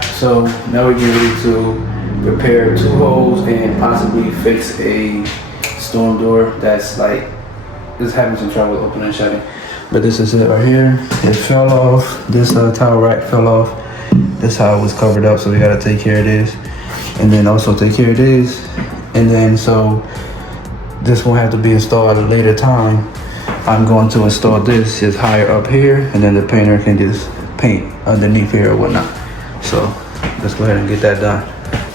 So now we're getting ready to repair 2 holes and possibly fix a storm door that's like, it's having some trouble opening and shutting. But this is it right here. It fell off. This towel rack fell off. This how it was covered up, so we gotta take care of this. And then also take care of this. And then so this will have to be installed at a later time. I'm going to install this just higher up here, and then the painter can just paint underneath here or whatnot. So let's go ahead and get that done.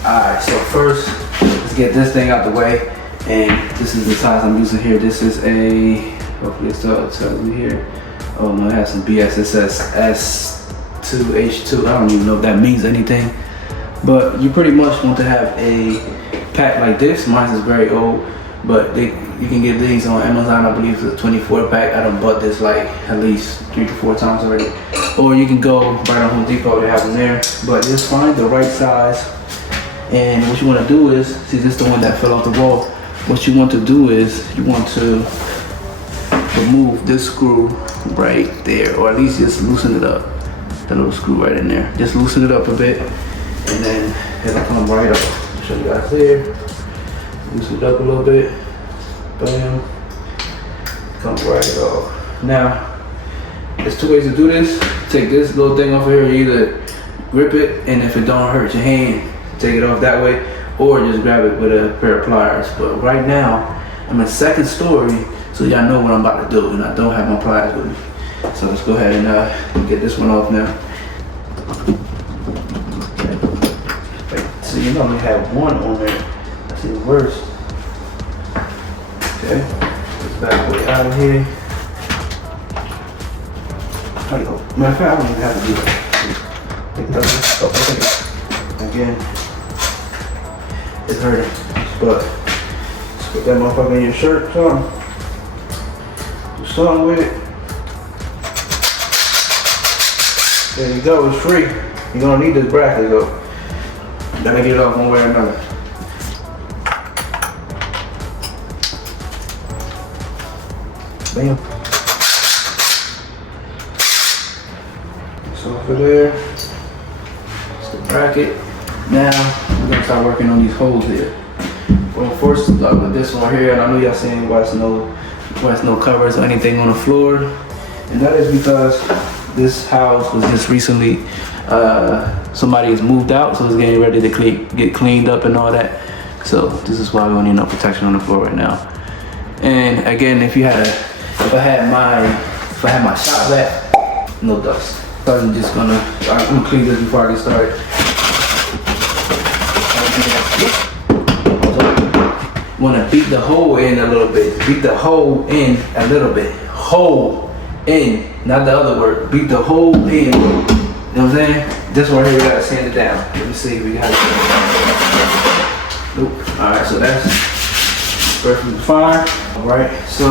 Alright, so first let's get this thing out the way. And this is the size I'm using here. This is a, hopefully it tells me here. Oh no, it has some BS. It says S2H2. I don't even know if that means anything. But you pretty much want to have a pack like this. Mine is very old, but you can get these on Amazon. I believe it's a 24 pack. I done bought this like at least 3 to 4 times already. Or you can go right on Home Depot, they have them there. But just find the right size. And what you want to do is, see, this is the one that fell off the wall. What you want to do is you want to remove this screw right there, or at least just loosen it up. The little screw right in there. Just loosen it up a bit, and then it'll come right up. I'll show you guys there. Loosen it up a little bit. Bam. Come right off. Now, there's 2 ways to do this. Take this little thing off here. You either grip it, and if it don't hurt your hand, take it off that way, or just grab it with a pair of pliers. But right now, I'm in 2nd story, so y'all know what I'm about to do, and I don't have my pliers with me. So let's go ahead and get this one off now. Okay. So you normally have 1 on there. That's even worse. Okay, let's back way out of here. How you go? Matter of fact, I don't even have to do that. Pick it up. Oh, okay. Again. It's hurting, but let's put that motherfucker in your shirt, son. Do something with it. There you go, it's free. You're gonna need this bracket though. Gotta get it off one way or another. Bam. So over there, it's the bracket. Now, we're gonna start working on these holes here. Well, first start with this one here, and I know y'all saying why it's no covers or anything on the floor, and that is because this house was just recently, somebody has moved out, so it's getting ready to get cleaned up and all that. So this is why we don't need no protection on the floor right now. And again, if I had my shop vac, no dust. So I'm gonna clean this before I get started. Want to beat the hole in a little bit. Beat the hole in a little bit. Hole in, not the other word. Beat the hole in. You know what I'm saying? This one here, we gotta sand it down. Let me see if we got it. Nope. All right, so that's perfectly fine. All right, so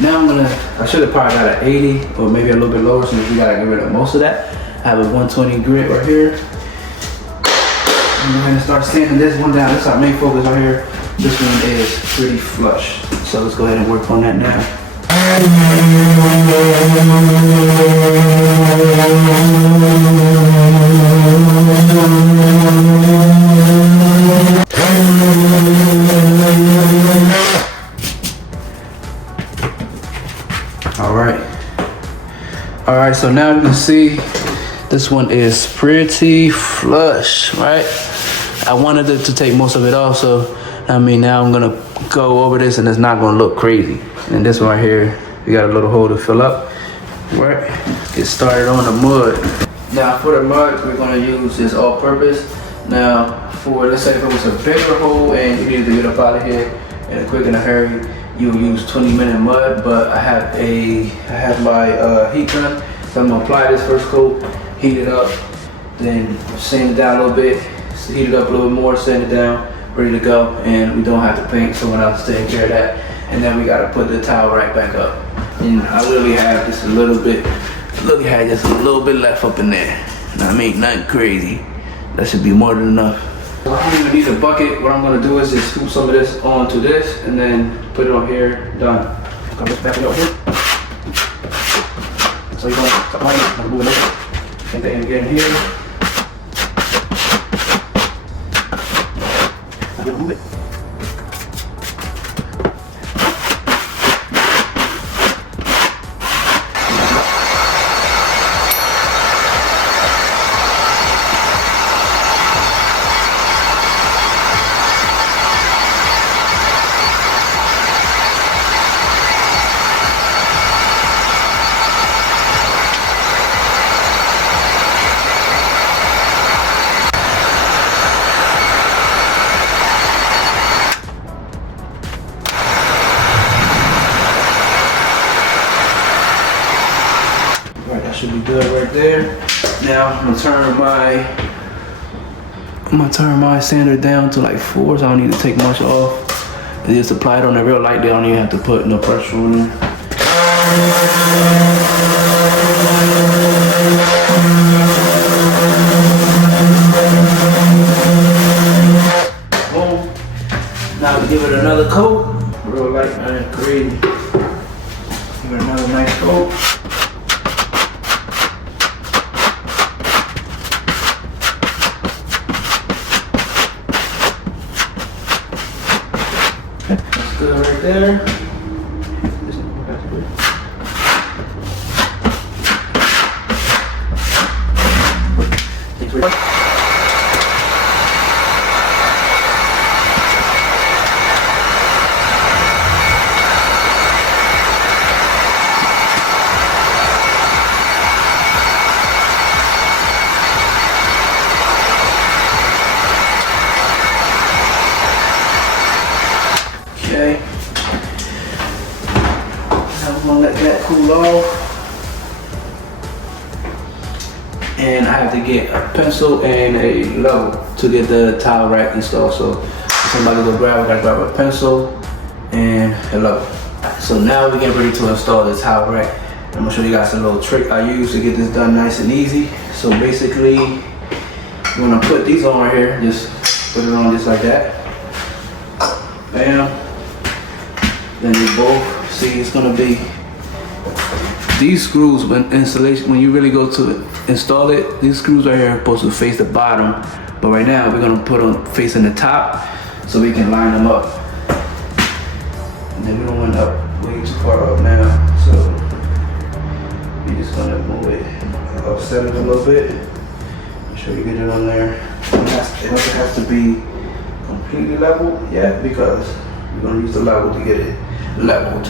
now I should have probably got an 80 or maybe a little bit lower since we gotta get rid of most of that. I have a 120 grit right here. I'm gonna start sanding this one down. This is our main focus right here. This one is pretty flush. So let's go ahead and work on that now. All right, so now you can see this one is pretty flush, right? I wanted it to take most of it off, so I mean, now I'm gonna go over this and it's not gonna look crazy. And this one right here, we got a little hole to fill up, right? Get started on the mud. Now for the mud, we're gonna use this all-purpose. Now let's say if it was a bigger hole and you needed to get up out of here in a quick and a hurry, you'll use 20-minute mud, but I have my heat gun, so I'm gonna apply this first coat, heat it up, then sand it down a little bit, heat it up a little bit more, sand it down, ready to go, and we don't have to paint, someone else is taking care of that. And then we gotta put the towel right back up. And I literally have just a little bit, just a little bit left up in there. I mean, nothing crazy. That should be more than enough. So I don't even need a bucket. What I'm gonna do is just scoop some of this onto this and then put it on here, done. Come just back it up here. So you're gonna move it over. Same thing again here. move it. Should be good right there. Now I'm gonna turn my sander down to like 4, so I don't need to take much off. And just apply it on there real light. They don't even have to put no pressure on there. Boom. Now we give it another coat. Real light, man, crazy. Give it another nice coat. That's good right there. Okay. Now I'm gonna let that cool off. And I have to get a pencil and a level to get the tile rack installed. So if somebody go grab it, I gotta grab a pencil and a level. So now we get ready to install the tile rack. I'm gonna show you guys a little trick I use to get this done nice and easy. So basically, you're gonna put these on right here. Just put it on just like that. Bam. Then they both, see, it's gonna be these screws when you really go to install it, these screws right here are supposed to face the bottom, but right now we're gonna put them facing the top so we can line them up. And then we don't want up way too far up now, so we're just gonna move it, offset it a little bit. Make sure you get it on there. It also has to be completely level, yeah, because we're gonna use the level to get it leveled.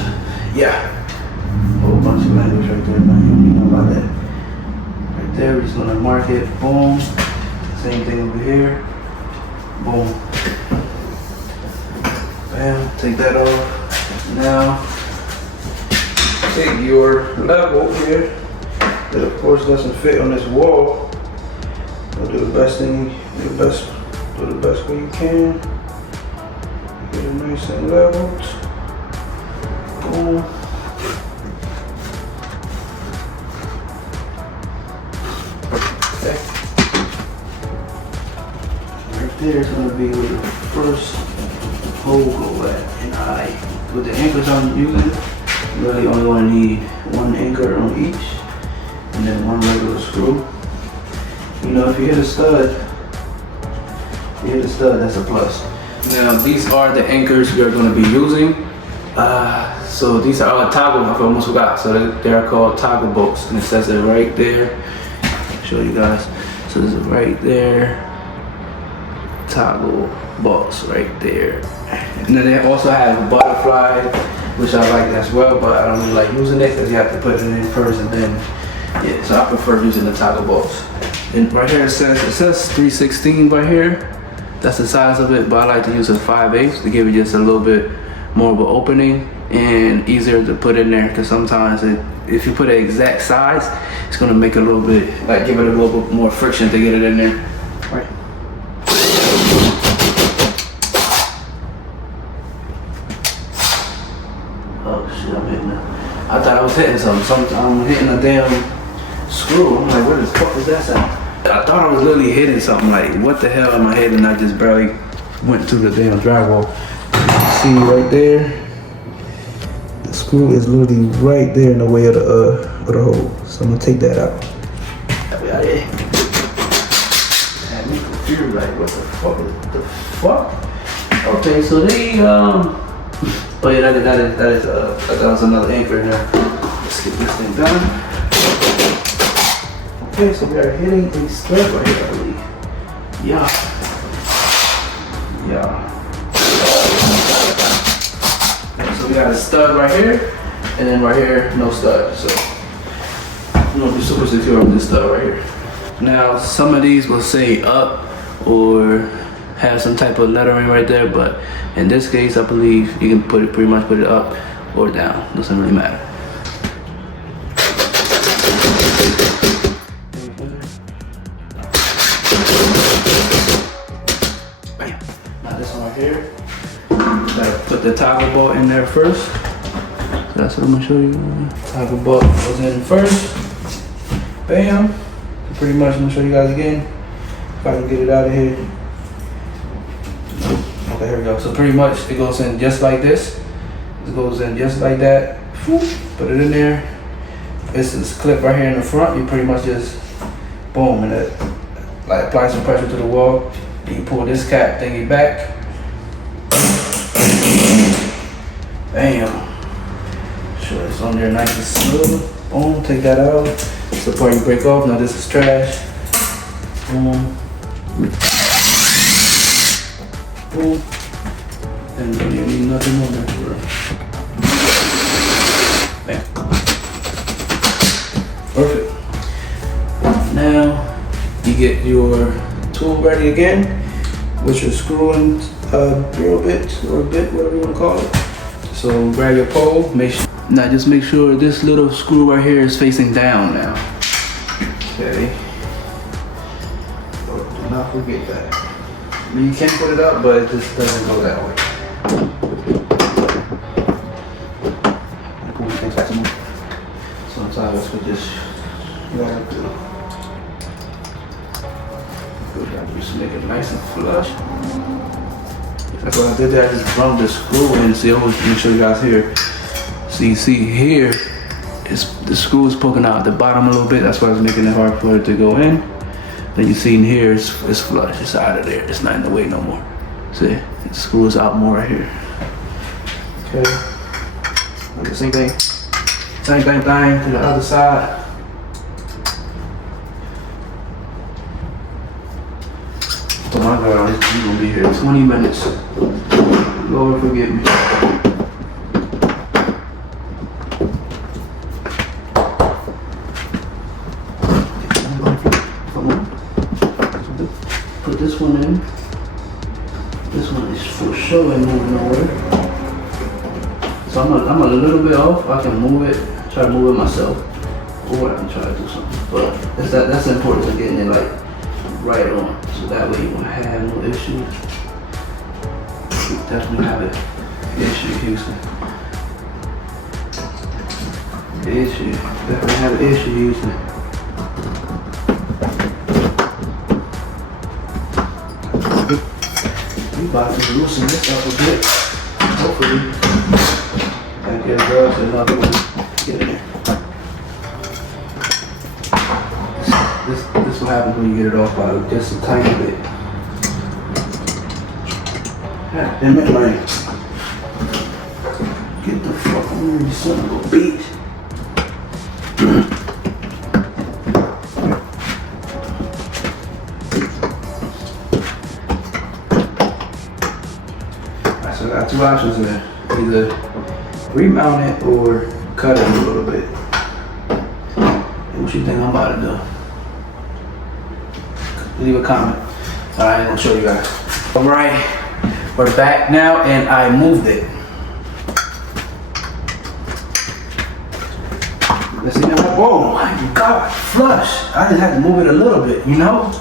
Yeah. A whole bunch of language right there, man. You don't need to know about that. Right there, we're just gonna mark it. Boom. Same thing over here. Boom. Bam. Take that off. Now, take your level here that of course doesn't fit on this wall. You'll do the best thing, do the best way you can. Get it nice and leveled. Boom. Okay. Right there is going to be where the first hole go at. And with the anchors I'm using, you really only want to need one anchor on each, and then one regular screw. You know, if you hit a stud, that's a plus. Now these are the anchors we are going to be using. So these are all toggle, I almost forgot. So they are called toggle bolts, and it says it right there. I'll show you guys. So this is right there. Toggle bolts right there. And then they also have a butterfly, which I like as well, but I don't really like using it because you have to put it in first and then, yeah, so I prefer using the toggle bolts. And right here it says 3/16 right here. That's the size of it, but I like to use a 5/8 to give it just a little bit more of an opening and easier to put in there, because sometimes if you put an exact size, it's gonna make it a little bit, like give it a little bit more friction to get it in there. Right. Oh shit, I'm hitting it. I thought I was hitting something. I'm hitting a damn screw. I'm like, what the fuck is that sound? I thought I was literally hitting something, like what the hell am I hitting? I just barely went through the damn drywall. See right there, the screw is literally right there in the way of the hole. So I'm gonna take that out. Got it. Had me confused, like what the fuck? Okay, so oh yeah, that was another anchor there. Let's get this thing done. Okay, so we are hitting a stud right here, I believe. Yeah. Okay, so we got a stud right here, and then right here, no stud. So I'm gonna be super secure with this stud right here. Now, some of these will say up or have some type of lettering right there, but in this case, I believe you can pretty much put it up or down. Doesn't really matter. Bam. Now this one right here, gotta put the toggle bolt in there first. So that's what I'm gonna show you. Toggle bolt goes in first. Bam. Pretty much, I'm gonna show you guys again. If I can get it out of here. Okay, here we go. So pretty much it goes in just like this. It goes in just like that. Put it in there. This is clip right here in the front. You pretty much just boom, and it like apply some pressure to the wall. And you pull this cap thingy back. Bam. Sure, it's on there nice and smooth. Boom, take that out. It's the part you break off. Now this is trash. Boom. Boom. And you need nothing on there. Bam. Perfect. Now you get your tool ready again with your screwing drill bit or bit, whatever you want to call it. So grab your pole. Now just make sure this little screw right here is facing down now. Okay. So do not forget that. I mean, you can put it up, but it just doesn't go that way. Sometimes that's what this you gotta do. Just make it nice and flush. That's what I did there. I just drummed the screw in. See, always make sure you guys hear. So you see here, the screw is poking out the bottom a little bit. That's why it's making it hard for it to go in. Then you see in here, it's flush. It's out of there. It's not in the way no more. See, the screw is out more right here. Okay. And the same thing to the other side. Oh my God, you're gonna be here 20 minutes. Lord forgive me. Put this one in. This one is for sure ain't moving nowhere. So I'm a little bit off. I can move it, try to move it myself, or I can try to do something. But that's important to getting it like right on, so that way you won't have no issue. Definitely have an issue, Houston. Definitely have an issue, Houston. We about to loosen this up a bit. Hopefully. I get a girl to another one. Get in there. This what happens when you get it off by just a tiny bit. God damn it, man. Get the fuck on here, you son of a bitch. Alright, so I got two options here. Either remount it or cut it a little bit. What you think I'm about to do? Leave a comment. Alright, I'm gonna show you guys. Alright, we're back now and I moved it. Let's see now. Oh my God, flush. I just had to move it a little bit, you know?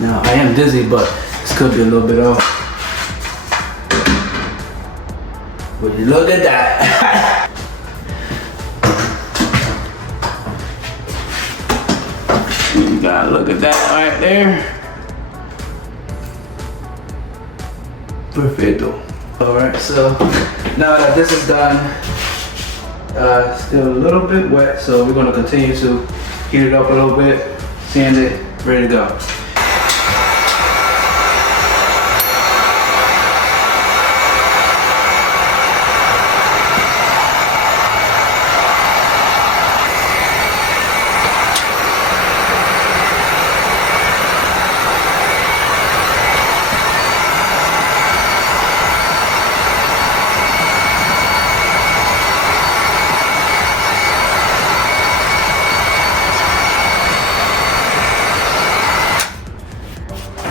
Now I am dizzy, but this could be a little bit off. Would you look at that? You gotta look at that right there. Perfecto. Alright, so now that this is done, Still a little bit wet, so we're gonna continue to heat it up a little bit, sand it, ready to go.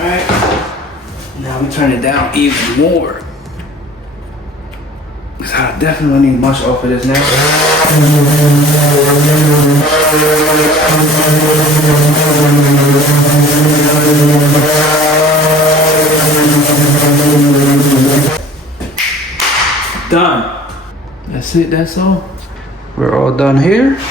Alright, now we turn it down even more. Cause I definitely need much off of this now. Done. That's it, that's all. We're all done here.